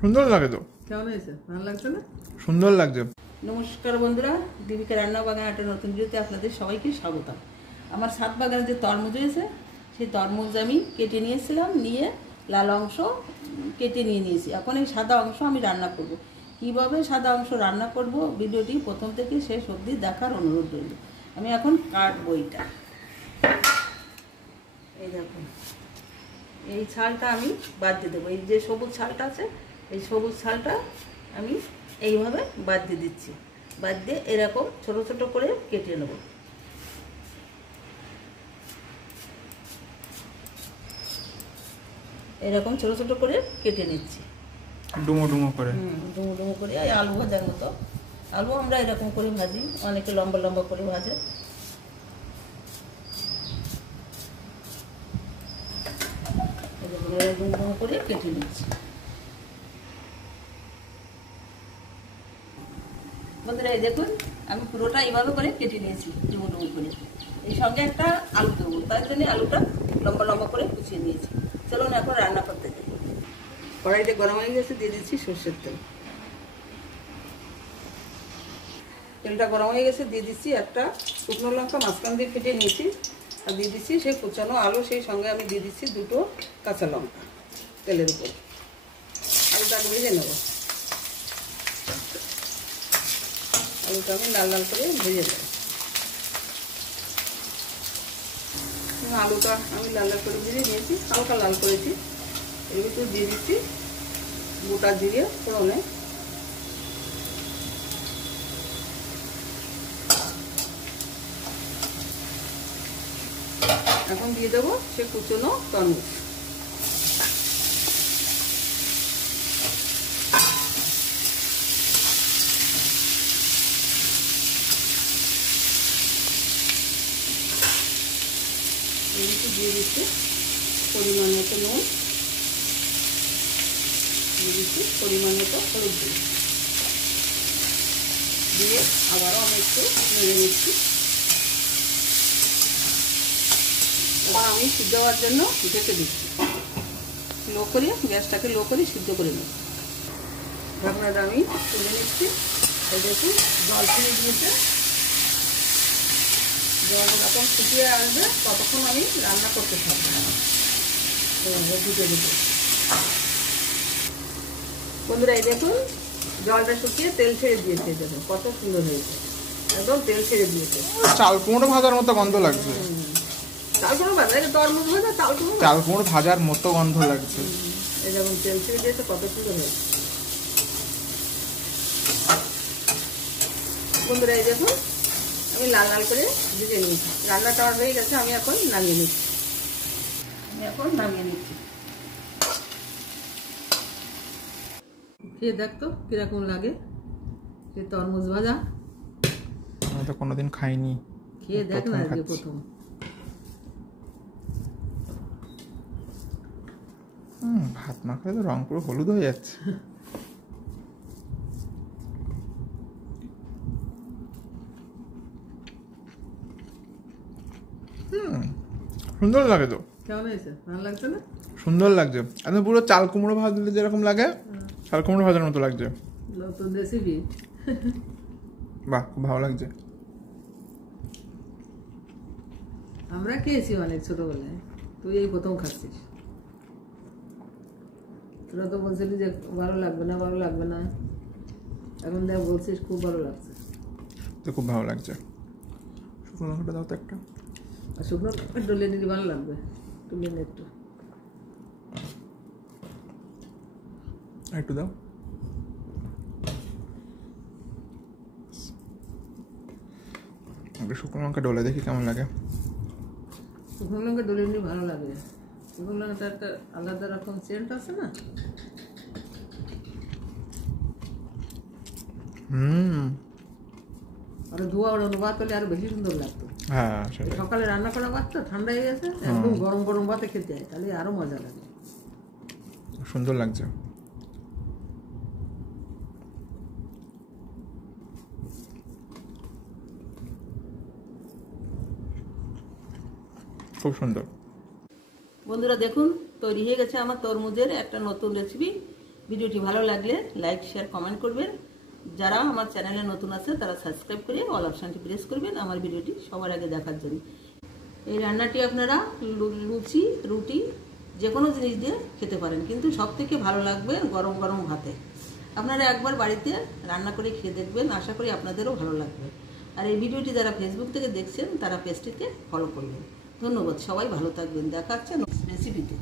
সুন্দর লাগে তো। কেমন হয়েছে? ভালো লাগছে না? সুন্দর লাগছে। নমস্কার বন্ধুরা, দীপিকা রান্না বাগান একটা নতুন ভিডিওতে আপনাদের সবাইকে স্বাগত। আমার ছাদ বাগানে যে তরমুজ হয়েছে সেই তরমুজ আমি কেটে নিয়েছিলাম, নিয়ে লাল অংশ কেটে নিয়েছি। এখন এই সাদা অংশ আমি রান্না করব। কীভাবে সাদা অংশ রান্না করব ভিডিওটি প্রথম থেকে শেষ অবধি দেখার অনুরোধ রইল। আমি এখন কাটবো এইটা। এই দেখুন, এই ছালটা আমি বাদ দিয়ে দেবো। এই যে সবুজ ছালটা আছে, এই সবুজ ছালটা আমি এইভাবে বাদ দিয়ে দিচ্ছি। বাদ দিয়ে এরকম ছোট ছোট করে কেটে নেব। এরকম ছোট ছোট করে কেটে নিচ্ছি, ডুমো ডুমো করে। ডুমো ডুমো করে। এই আলু ভাজার মতো। আলু আমরা এরকম করে ভাজি, অনেকে লম্বা লম্বা করে ভাজে। এরকম ডুমো ডুমো করে কেটে নিচ্ছি। বন্ধুরা এই দেখুন, আমি পুরোটা এইভাবে করে কেটে নিয়েছি ডুমো ডুমো করে। এই সঙ্গে একটা আলু দেবো, তার জন্য আলুটা লম্বা লম্বা করে কুচিয়ে নিয়েছি। চলুন এখন রান্না করতে যাই। কড়াইতে গরম হয়ে গেছে, দিয়ে দিচ্ছি সর্ষের তেল। তেলটা গরম হয়ে গেছে, দিয়ে দিচ্ছি একটা শুকনো লঙ্কা মাঝখান দিয়ে কেটে নিয়েছি, আর দিয়ে দিচ্ছি সেই কুচানো আলু। সেই সঙ্গে আমি দিয়ে দিচ্ছি দুটো কাঁচা লঙ্কা তেলের উপর। আলুটা ভেজে নেব। আলুটা আমি লাল লাল করে ভেজে নেব। আলুটা আমি লাল লাল করে ভেজে নিয়েছি, হালকা লাল করেছি। এর ভিতরে দিয়ে দিচ্ছি গোটা জিরে ফোড়নে। এখন দিয়ে দেবো সে কুচনো তরমুজ। দিয়ে দিচ্ছি পরিমাণ মতো নুন, দিয়ে দিচ্ছি পরিমাণ মতো হলুদ দিয়ে আবারও আমি একটু নেড়ে নিচ্ছি। এবার আমি সিদ্ধ হওয়ার জন্য ঢেকে দিচ্ছি। লো করে, গ্যাসটাকে লো করে সিদ্ধ করে নেব। ঢাকনাটা আমি তুলে নিচ্ছি। এই দেখুন জল ছেড়ে দিয়েছে। জল যখন ফুটিয়ে আসবে ততক্ষণ আমি রান্না করতে থাকবো। বন্ধুরা এই দেখুন, জলটা শুকিয়ে তেল ছেড়ে দিয়েছে। দেখুন কত সুন্দর হয়েছে, একদম তেল ছেড়ে দিয়েছে। চাল কুমড়ো ভাজার মতো গন্ধ লাগছে। চাল কুমড়ো ভাজা, তরমুজ ভাজা চাল কুমড়ো ভাজার মতো গন্ধ লাগছে। এই যখন তেল ছেড়ে দিয়েছে কত সুন্দর হয়েছে। বন্ধুরা এই দেখুন, আমি লাল লাল করে ভেজে নিয়েছি। রান্নাটা আমার হয়ে গেছে, আমি এখন নামিয়ে নিচ্ছি। খেয়ে দেখতো কিরকম লাগে সে তরমুজ ভাজা। আমি তো কোনোদিন খাইনি, খেয়ে দেখ না আজকে প্রথম। ভাত মাখালে তো রং পুরো হলুদ হয়ে যাচ্ছে। সুন্দর লাগে তো। কেমন হয়েছে? ভালো লাগছে না? সুন্দর লাগছে, একদম পুরো চাল কুমড়ো ভাজলে যেরকম লাগে চাল কুমড়ো ভাজার মতো লাগছে। নতুন রেসিপি। বাহ, খুব ভালো লাগছে। আমরা খেয়েছি অনেক ছোটবেলায়, তুই এই প্রথম খাচ্ছিস। তোরা তো বলছিলি যে ভালো লাগবে না, ভালো লাগবে না, এখন দেখ বলছিস খুব ভালো লাগছে। তো খুব ভালো লাগছে। শুকনো লঙ্কাটা দাও তো একটা। আর শুকনো লঙ্কা ডলে নিলে ভালো লাগবে, তুলে নে একটু। একটু দাও। শুকনো লঙ্কা ডলে দেখি কেমন লাগে। শুকনো লঙ্কা ডলে নিলে ভালো লাগে। শুকনো লঙ্কাটা একটা আলাদা রকম সেন্ট আছে না। আর ধোয়া ওড়ানো ভাত হলে আরো বেশি সুন্দর লাগতো। হ্যাঁ, সকালে রান্না করা ভাত তো ঠান্ডা হয়ে গেছে, একদম গরম গরম ভাতে খেতে হয়, তাহলে আরো মজা লাগে। সুন্দর লাগছে। খুব সুন্দর। বন্ধুরা দেখুন, তৈরি হয়ে গেছে আমার তরমুজের একটা নতুন রেসিপি। ভিডিওটি ভালো লাগলে লাইক শেয়ার কমেন্ট করবেন। যারা আমার চ্যানেলে নতুন আছে তারা সাবস্ক্রাইব করে অল অপশানটি প্রেস করবেন আমার ভিডিওটি সবার আগে দেখার জন্য। এই রান্নাটি আপনারা লুচি রুটি যে কোনো জিনিস দিয়ে খেতে পারেন, কিন্তু সব থেকে ভালো লাগবে গরম গরম ভাতে। আপনারা একবার বাড়িতে রান্না করে খেয়ে দেখবেন, আশা করি আপনাদেরও ভালো লাগবে। আর এই ভিডিওটি যারা ফেসবুক থেকে দেখছেন তারা পেজটিকে ফলো করবেন। ধন্যবাদ, সবাই ভালো থাকবেন। দেখা হচ্ছে রেসিপিতে।